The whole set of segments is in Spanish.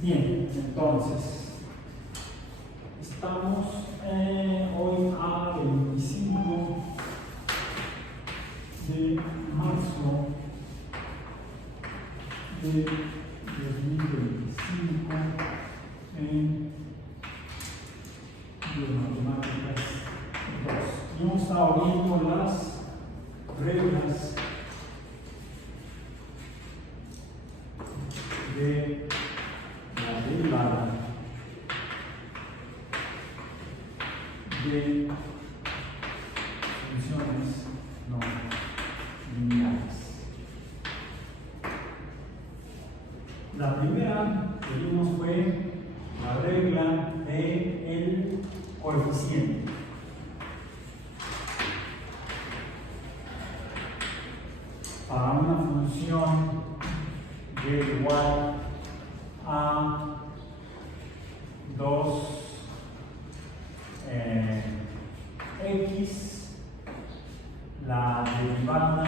Bien, entonces, estamos hoy a 25 de marzo de 2025 en Biomatemáticas 2. Y hemos estado viendo las reglas de la derivada de funciones no lineales. La primera que vimos fue la regla del coeficiente. Para una función y igual a 2 x, la derivada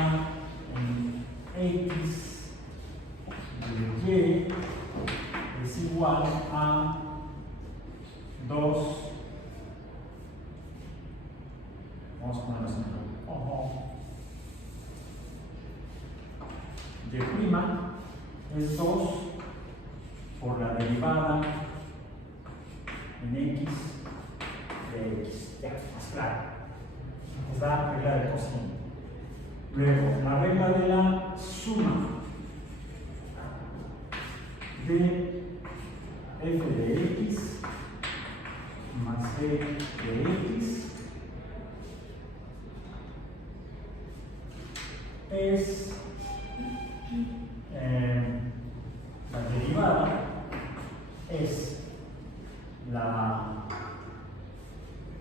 en x de y es igual a 2, vamos a ponerlo así, de prima es 2 por la derivada en x de x. Ya, más claro. Es la regla del cociente. Luego, la regla de la suma de f de x más g de x es la derivada es la,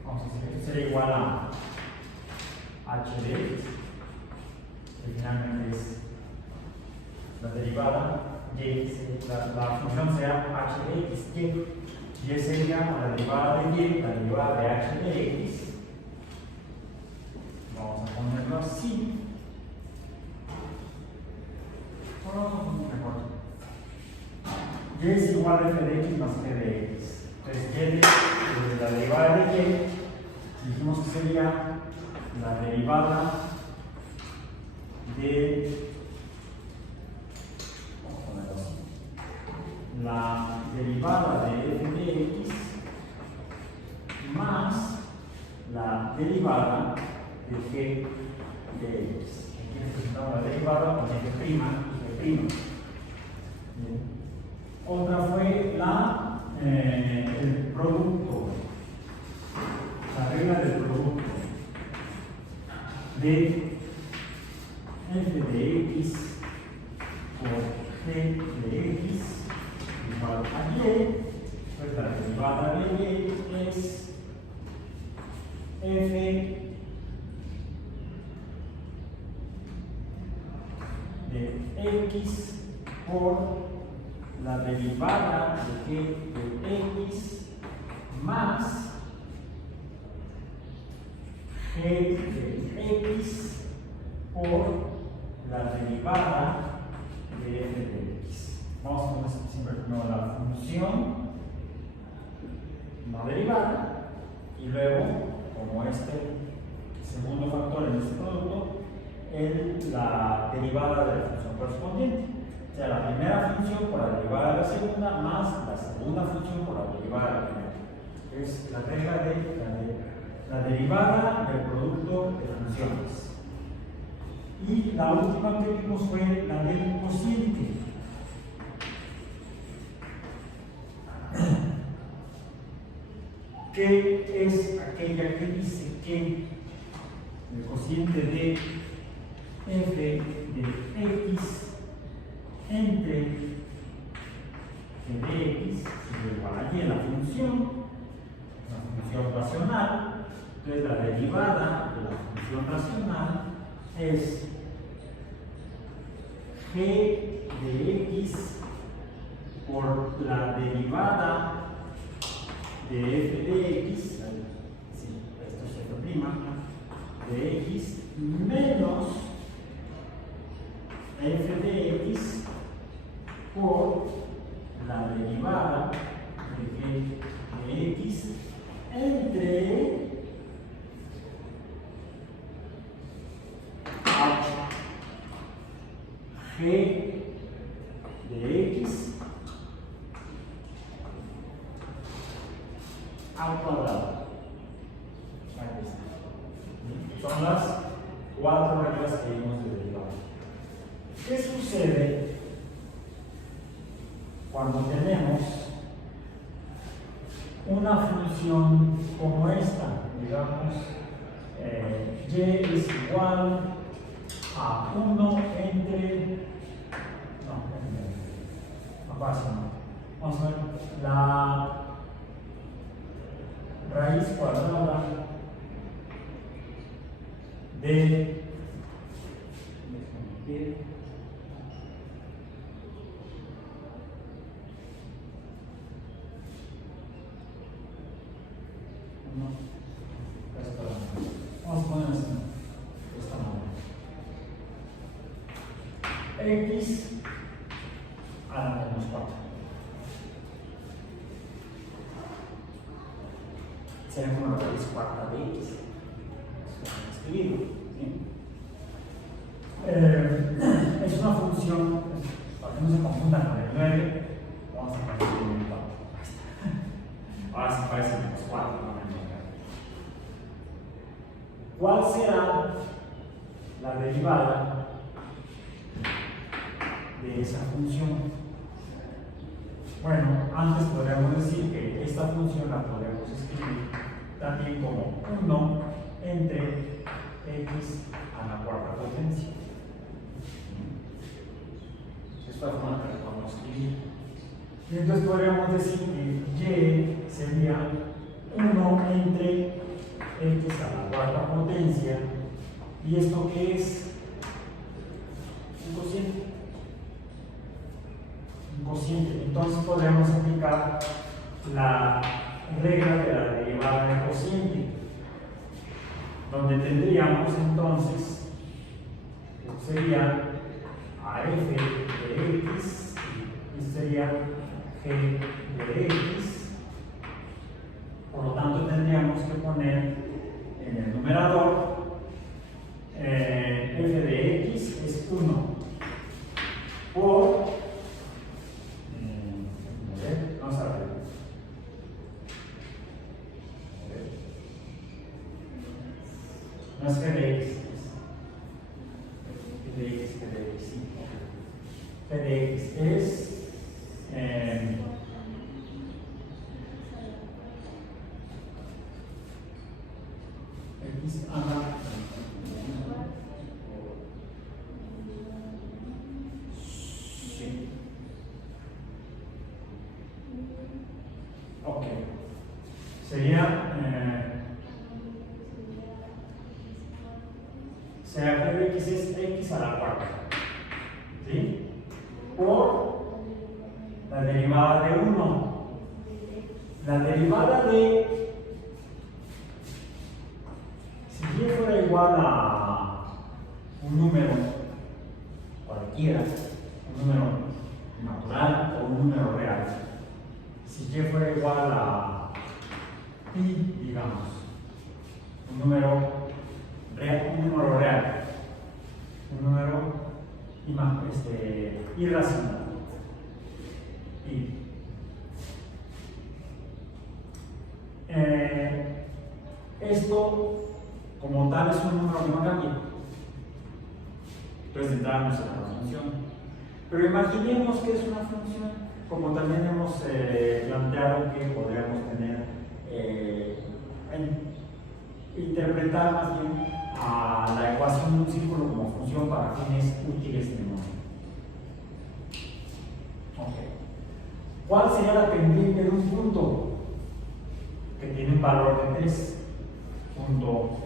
vamos a decir, esto sería igual a h de x, que finalmente es la derivada y, la función sea h de x, y sería la derivada de y, la derivada de h de x, vamos a ponerlo así. Y es igual a f de x más g de x. Entonces, y de la derivada de y dijimos que sería la derivada de, vamos a ponerlo así, la derivada de f de x más la derivada de g de x. Aquí necesitamos la derivada con f' y g'. Bien. Otra fue el producto, la regla del producto de f de x por g de x igual a y, pues la derivada de y es f de x por la derivada de g de x más g de x por la derivada de f de x. Vamos a poner siempre primero la función no derivada y luego, como este segundo factor en este producto, la derivada de la función correspondiente. O sea, la primera función por la derivada de la segunda más la segunda función por la derivada de la primera. Es la regla de la derivada del producto de funciones. Y la última que vimos fue la del cociente. ¿Qué es aquella que dice que el cociente de f de x entre g de x es igual a y en la función racional? Entonces la derivada de la función racional es g de x por la derivada de f de x, sí, esto es f' de x menos f de x por la la derivada de g de x entre g de x al cuadrado. Aquí está. Son las 4 reglas que vimos de derivada. ¿Qué sucede cuando tenemos una función como esta? Digamos, y es igual a 1 entre... No pasa nada. Vamos a ver la raíz cuadrada de vamos a poner esta manera. X a la menos 4. Será como la raíz cuarta de X. Escribido. ¿Sí? Es una función, para que no se confundan con el 9, vamos a poner el 4. Ahora sí parece menos 4. ¿Cuál será la derivada de esa función? Bueno, antes podríamos decir que esta función la podríamos escribir también como 1 entre x a la cuarta potencia. Esta forma que la podemos escribir. Y entonces podríamos decir que y sería 1 entre x a la cuarta potencia. ¿Y esto qué es? Un cociente. Un cociente. Entonces podríamos aplicar la regla de la derivada del cociente, donde tendríamos entonces, sería a f de x, y sería g de x. Por lo tanto, tendríamos que poner en el numerador f de x es 1 por, vamos a ver, no es g de x, g de x, sí. G de x es x a la sí. Ok. Sería g de x es x a la cuarta, ¿sí? Por la derivada de 1. La derivada de, si y fuera igual a un número cualquiera, un número natural o un número real, si y fuera igual a pi, digamos, un número real, un número irracional. Y esto como tal es un número que no cambia. Entonces entramos en la función. Pero imaginemos que es una función, como también hemos planteado que podríamos tener, interpretar más bien a la ecuación de un círculo como función para fines útiles de memoria. Okay. ¿Cuál sería la pendiente de un punto que tiene un valor de 3? Punto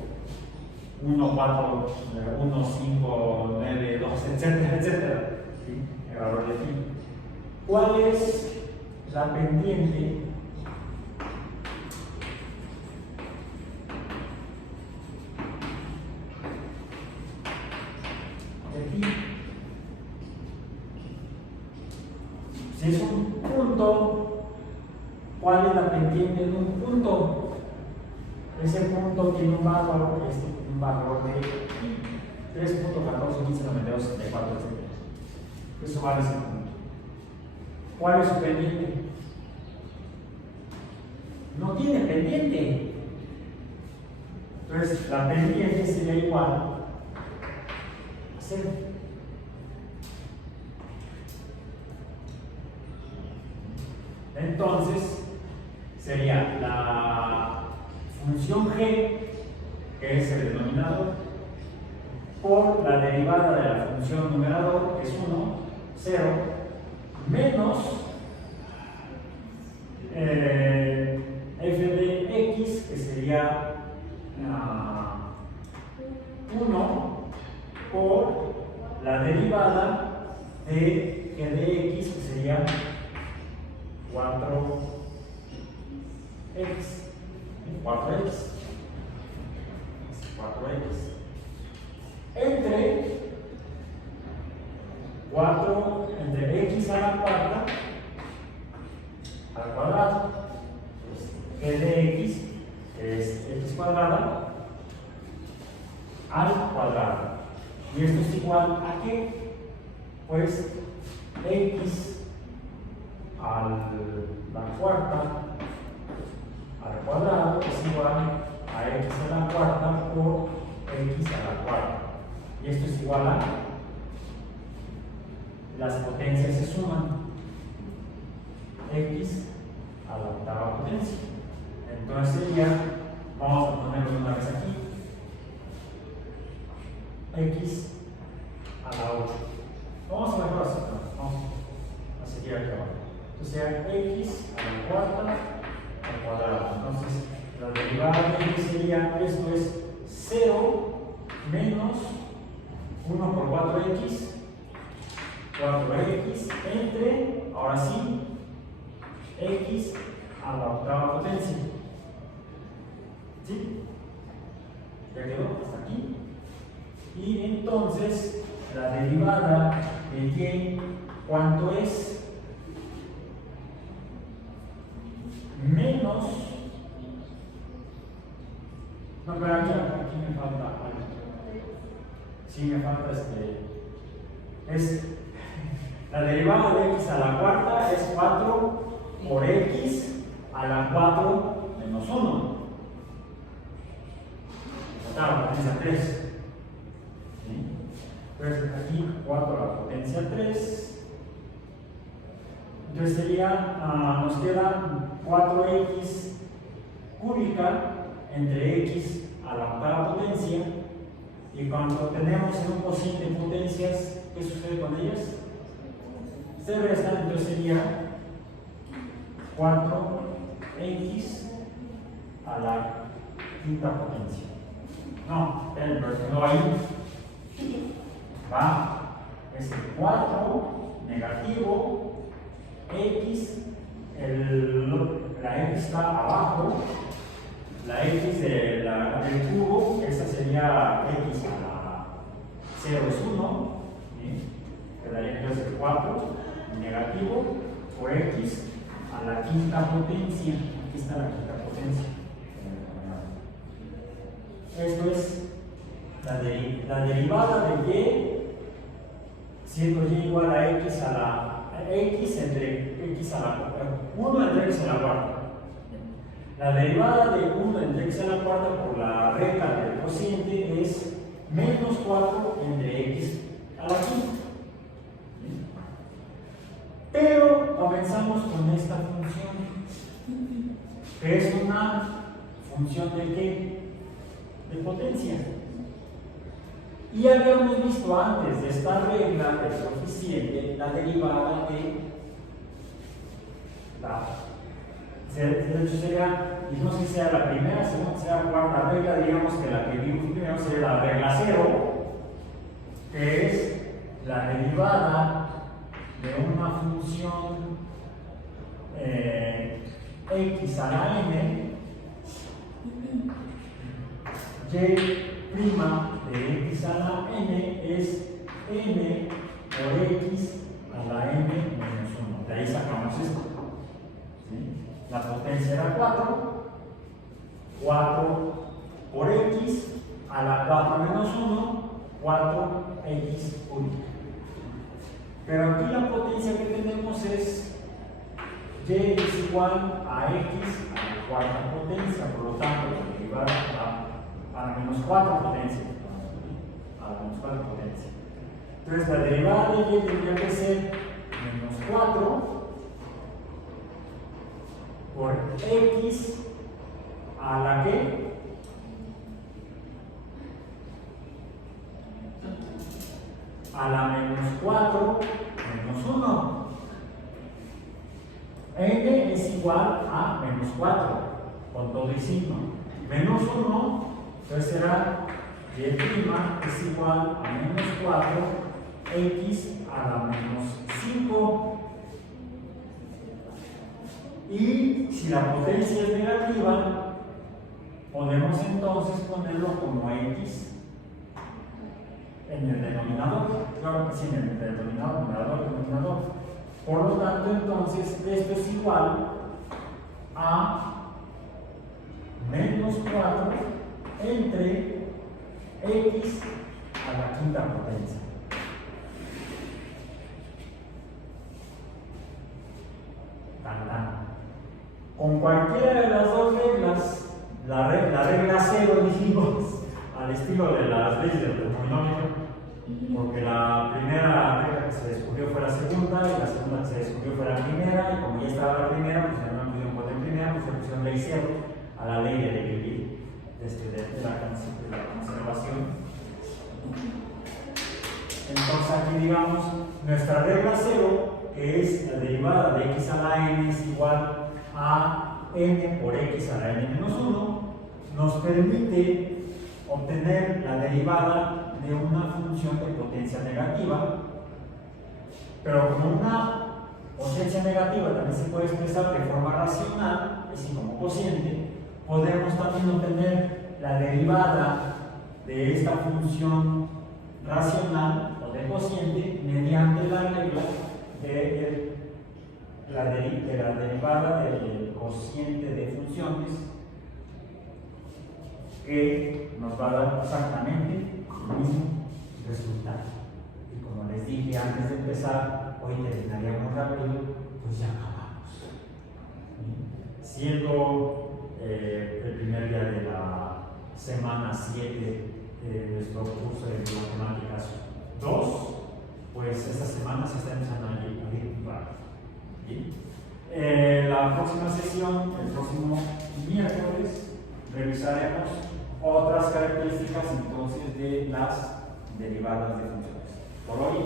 1, 4, 1, 5, 9, 2, etcétera, etcétera. ¿Sí? El valor de pi. ¿Cuál es la pendiente de pi? Si es un punto, ¿cuál es la pendiente de un punto? Ese punto tiene un valor, un valor de 3.14, 15, 92, 64, etc. Eso vale ese punto. ¿Cuál es su pendiente? No tiene pendiente. Entonces, la pendiente sería igual a 0. Entonces, sería la función g, que es el denominador, por la derivada de la función numerador, que es 1, 0, menos f de x, que sería 1, por la derivada de g de x, que sería 4x, 4x, entre 4, entre x a la cuarta al cuadrado, pues g de x, que es x cuadrada, al cuadrado. ¿Y esto es igual a qué? Pues x a la cuarta al cuadrado es igual a x a la cuarta por x a la cuarta. Y esto es igual a, las potencias se suman, x a la octava potencia. Entonces sería, vamos a ponerlo una vez aquí, x a la 8. Vamos a verlo así, vamos a seguir aquí abajo. Entonces sería x a la cuarta al cuadrado. Entonces la derivada de x sería, esto es 0 menos 1 por 4x, 4x entre, ahora sí, x a la octava potencia. ¿Sí? Ya quedó hasta aquí. Y entonces la derivada de y, ¿cuánto es? Menos, no, pero aquí me falta algo. Sí, me falta es la derivada de x a la cuarta es 4 por x a la 4 menos 1. Claro, potencia 3. ¿Sí? Entonces aquí 4 a la potencia 3. Entonces sería, nos queda 4x cúbica entre x a la octava potencia. Y cuando tenemos en un cociente potencias, ¿qué sucede con ellas? Se restan, entonces sería 4x a la quinta potencia. No, no ahí. Va, es el 4 negativo, x, la x está abajo, la x del cubo, esta sería x a la 0 es 1, ¿sí? Quedaría entonces el 4 negativo por x a la quinta potencia. Aquí está la quinta potencia. Esto es la derivada de y, siendo y igual a x a la x entre x a la 1 entre x a la cuarta. La derivada de 1 entre x a la cuarta por la recta del cociente es menos 4 entre x a la quinta. Pero comenzamos con esta función, que es una función de ¿qué? De potencia. Y habíamos visto antes de esta regla del coeficiente la derivada de la. De hecho sería, y no sé si sea la primera, segunda, sea la cuarta regla, digamos que la que vimos primero sería la regla 0, que es la derivada de una función x a la n, y' de x a la n es n por x a la n menos 1. De ahí sacamos esto. ¿Sí? la potencia era 4, 4 por x a la 4 menos 1, 4x única. Pero aquí la potencia que tenemos es y es igual a x a la cuarta potencia, por lo tanto, la derivada va a menos 4 potencia. A la menos 4 potencia. Entonces, la derivada de y tendría que ser menos 4 por x a la que a la menos 4 menos 1. N es igual a menos 4 con todo y signo. Menos 1, entonces será y' es igual a menos 4 x a la menos 5. Y si la potencia es negativa, podemos entonces ponerlo como x en el denominador. Claro que sí, en el denominador, denominador. Por lo tanto, entonces, esto es igual a menos 4 entre x a la quinta potencia. Con cualquiera de las dos reglas, la regla 0 dijimos, al estilo de las leyes del polinomio, porque la primera regla que se descubrió fue la segunda y la segunda que se descubrió fue la primera, y como ya estaba la primera, pues ya no pusieron cuota en primera, pues se pusieron ley 0 a la ley de Levy de la conservación. Entonces aquí digamos, nuestra regla 0, que es la derivada de x a la n es igual a n por x a la n menos 1, nos permite obtener la derivada de una función de potencia negativa, pero como una potencia negativa también se puede expresar de forma racional, es decir, como cociente, podemos también obtener la derivada de esta función racional o de cociente mediante la regla de la derivada del cociente de funciones, que nos va a dar exactamente el mismo resultado. Y como les dije antes de empezar, hoy terminaríamos rápido, pues ya acabamos. Siendo el primer día de la semana 7 de nuestro curso de matemáticas 2, pues esta semana se está empezando a ir rápido. La próxima sesión, el próximo miércoles, revisaremos otras características entonces de las derivadas de funciones. Por hoy,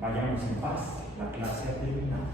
vayamos en paz, la clase ha terminado.